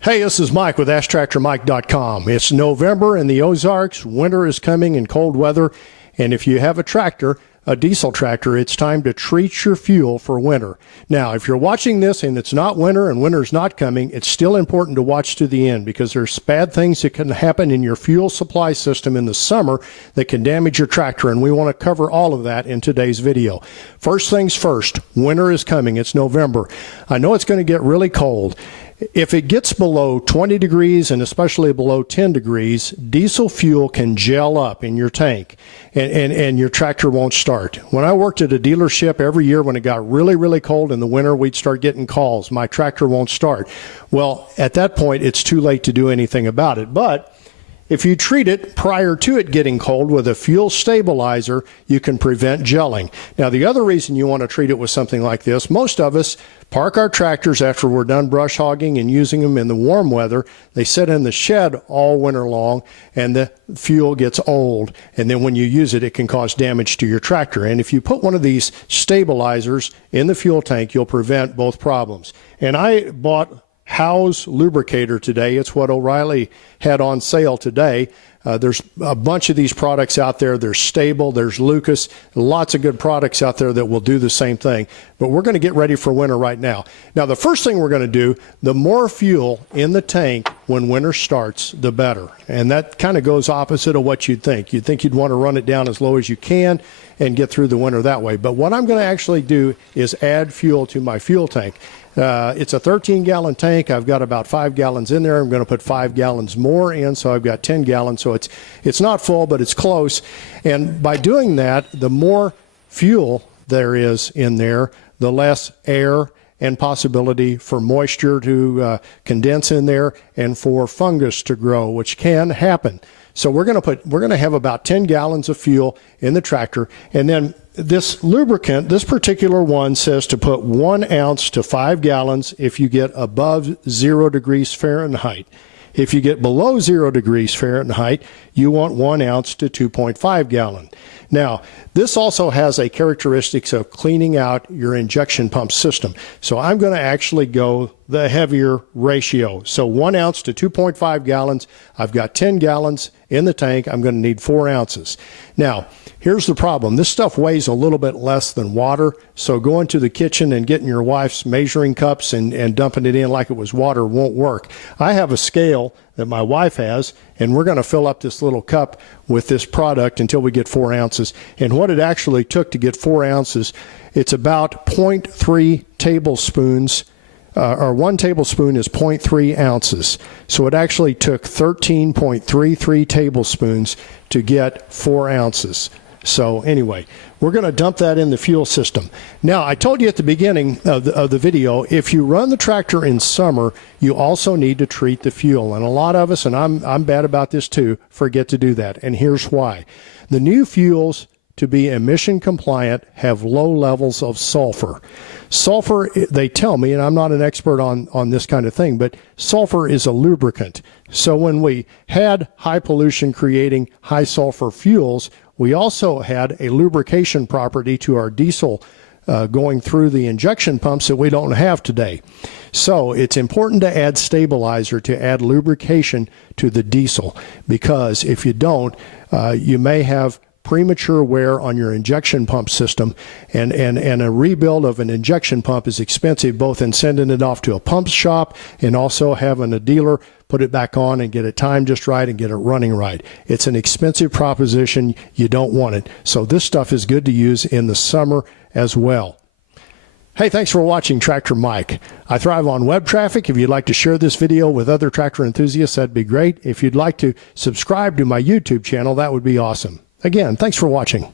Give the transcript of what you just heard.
Hey, this is Mike with AskTractorMike.com. It's November in the Ozarks. Winter is coming in cold weather. And if you have a tractor, a diesel tractor, it's time to treat your fuel for winter. Now, if you're watching this and it's not winter and winter's not coming, it's still important to watch to the end because there's bad things that can happen in your fuel supply system in the summer that can damage your tractor, and we want to cover all of that in today's video. First things first, winter is coming. It's November. I know it's going to get really cold. If it gets below 20 degrees and especially below 10 degrees, diesel fuel can gel up in your tank and your tractor won't start. When I worked at a dealership, every year when it got really, really cold in the winter, we'd start getting calls. My tractor won't start. Well, at that point, it's too late to do anything about it. But if you treat it prior to it getting cold with a fuel stabilizer, you can prevent gelling. Now, the other reason you want to treat it with something like this, most of us park our tractors after we're done brush hogging and using them in the warm weather. They sit in the shed all winter long, and the fuel gets old. And then when you use it, it can cause damage to your tractor. And if you put one of these stabilizers in the fuel tank, you'll prevent both problems. And I bought Howe's lubricator today. It's what O'Reilly had on sale today. There's a bunch of these products out there. There's Stable, there's Lucas, lots of good products out there that will do the same thing. But we're going to get ready for winter right now. Now, the first thing we're going to do, the more fuel in the tank when winter starts, the better. And that kind of goes opposite of what you'd think. You'd think you'd want to run it down as low as you can and get through the winter that way. But what I'm going to actually do is add fuel to my fuel tank. It's a 13-gallon tank. I've got about 5 gallons in there. I'm going to put 5 gallons more in, so I've got 10 gallons. So it's not full, but it's close. And by doing that, the more fuel there is in there, the less air and possibility for moisture to condense in there and for fungus to grow, which can happen. So we're going to have about 10 gallons of fuel in the tractor, and then this lubricant, this particular one says to put 1 ounce to 5 gallons if you get above 0 degrees Fahrenheit. If you get below 0 degrees Fahrenheit, you want 1 ounce to 2.5 gallon. Now, this also has a characteristics of cleaning out your injection pump system. So I'm going to actually go the heavier ratio. So 1 ounce to 2.5 gallons. I've got 10 gallons in the tank. I'm going to need 4 ounces. Now, here's the problem. This stuff weighs a little bit less than water, so going to the kitchen and getting your wife's measuring cups and dumping it in like it was water won't work. I have a scale that my wife has, and we're going to fill up this little cup with this product until we get 4 ounces. And what it actually took to get 4 ounces, it's about 0.3 tablespoons, or 1 tablespoon is 0.3 ounces. So it actually took 13.33 tablespoons to get 4 ounces. So anyway, we're going to dump that in the fuel system. Now, I told you at the beginning of the video, if you run the tractor in summer, you also need to treat the fuel. And a lot of us, and I'm bad about this too, forget to do that. And here's why. The new fuels, to be emission compliant, have low levels of sulfur. Sulfur, they tell me, and I'm not an expert on this kind of thing, but sulfur is a lubricant. So when we had high pollution creating high sulfur fuels, we also had a lubrication property to our diesel going through the injection pumps that we don't have today. So it's important to add stabilizer, to add lubrication to the diesel, because if you don't, you may have premature wear on your injection pump system, and a rebuild of an injection pump is expensive, both in sending it off to a pump shop and also having a dealer put it back on and get it timed just right and get it running right. It's an expensive proposition. You don't want it. So this stuff is good to use in the summer as well. Hey, thanks for watching Tractor Mike. I thrive on web traffic. If you'd like to share this video with other tractor enthusiasts, that'd be great. If you'd like to subscribe to my YouTube channel, that would be awesome. Again, thanks for watching.